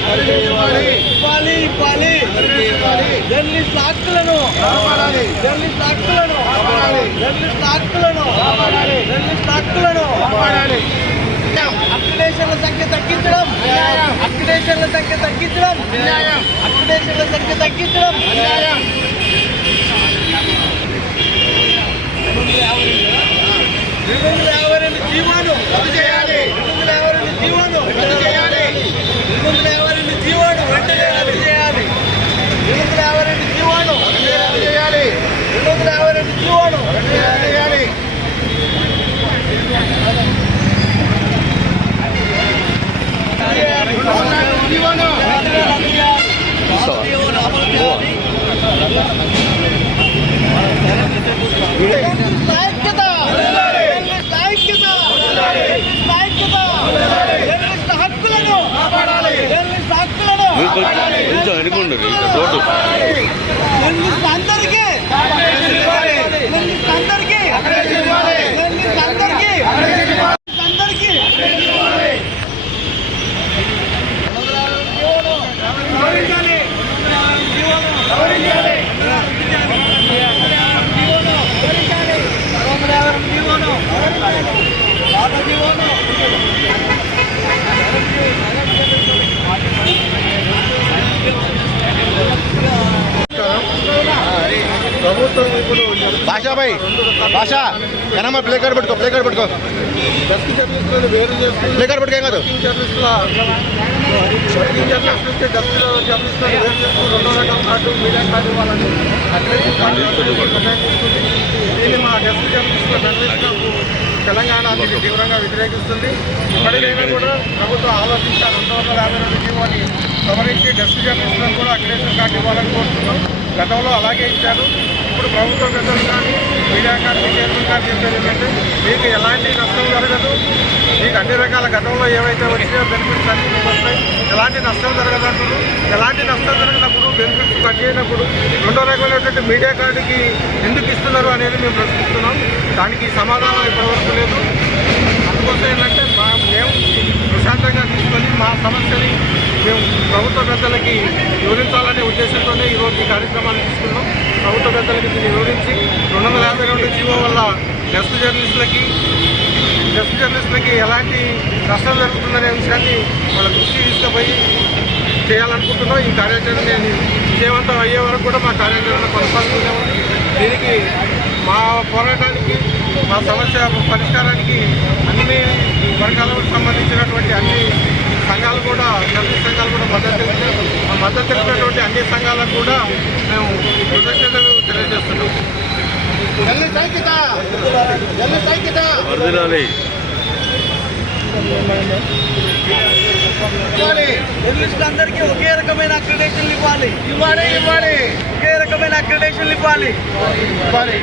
ఇవ్వాలి ఇవ్వాలి జర్నలిస్ట్ హక్కులను జర్నలిస్ట్ హక్కులను జర్నలిస్ట్ హక్కులను జర్నలిస్ట్ హక్కులను అక్రిడేషన్ల సంఖ్య తగ్గించడం అక్రిడేషన్ల సంఖ్య తగ్గించడం అక్రిడేషన్ల సంఖ్య తగ్గించడం రెండు వందల యాభై రెండు జీవాలు చేయాలి రెండు కొంచెం ఎడుకుండరు రోడ్డు అందరికీ. అందరికీ జర్నలిస్ట్ అందరికీ అందరికీ గౌరవించాలి గౌరవించాలి ప్రభుత్వం ఇప్పుడు భాషా భాయ్ భాషా కనమ్మ ప్లే కార్డ్ పెట్టుకో ప్లే కార్డ్ పెట్టుకో. ప్లే కార్డ్ పెట్టుకో ఏం కాదు. కార్డు మా తెలంగాణ దీన్ని తీవ్రంగా వ్యతిరేకిస్తుంది ఇప్పటికైనా కూడా ప్రభుత్వం ఆలోచించాలి. రెండు వందల యాభై రెండు జీవోని సవరించి డెస్క్ జర్నలిస్టులకు కూడా అగ్రేషన్ కార్డు ఇవ్వాలని కోరుతున్నాం. గతంలో అలాగే ఇచ్చారు. ఇప్పుడు ప్రభుత్వ పెద్దలు కానీ మీడియా కానీ కేంద్రం కానీ చెప్పేది ఏంటంటే మీకు ఎలాంటి నష్టం జరగదు. మీకు అన్ని రకాల గతంలో ఏవైతే వచ్చినాయో బెనిఫిట్స్ అన్ని మీకు వస్తాయి. ఎలాంటి నష్టం జరగదంటారు ఎలాంటి నష్టం జరగనప్పుడు బెనిఫిట్స్ కట్ చేయనప్పుడు రెండో రకమైనటువంటి మీడియా కార్డుకి ఎందుకు ఇస్తున్నారు అనేది మేము ప్రశ్నిస్తున్నాం. దానికి సమాధానం ఇప్పటివరకు లేదు. అందుకోసం ఏంటంటే మా మేము ప్రశాంతంగా తీసుకొని మా సమస్యని మేము ప్రభుత్వ పెద్దలకి వివరించాలనే ఉద్దేశంతోనే ఈరోజు ఈ కార్యక్రమాన్ని తీసుకున్నాం. ప్రభుత్వ పెద్దలకి దీన్ని వివరించి రెండు వందల యాభై రెండు జీవో వల్ల డెస్క్ జర్నలిస్టులకి డెస్క్ జర్నలిస్టులకి ఎలాంటి నష్టం జరుగుతుందనే విషయాన్ని వాళ్ళ దృష్టికి తీసుకుపోయి చేయాలనుకుంటున్నాం. ఈ కార్యాచరణ విజయవంతం అయ్యే వరకు కూడా మా కార్యాచరణ కొనసాగుతూనే ఉంది. దీనికి మా పోరాటానికి మా సమస్య పరిష్కారానికి అన్ని వర్గాలకు సంబంధించినటువంటి అన్ని సంఘాలు కూడా జర్నలిస్ట్ సంఘాలు కూడా మద్దతు తెలిపాయి ఆ మద్దతు తెలిపినటువంటి అన్ని సంఘాలకు కూడా మేము కృతజ్ఞతలు తెలియజేస్తున్నాం. అందరికీ ఒకే రకమైన అక్రిడేషన్లు ఇవ్వాలి. ఇవ్వాలి ఇవ్వాలి. ఒకే రకమైన అక్రిడేషన్లు ఇవ్వాలి. ఇవ్వాలి.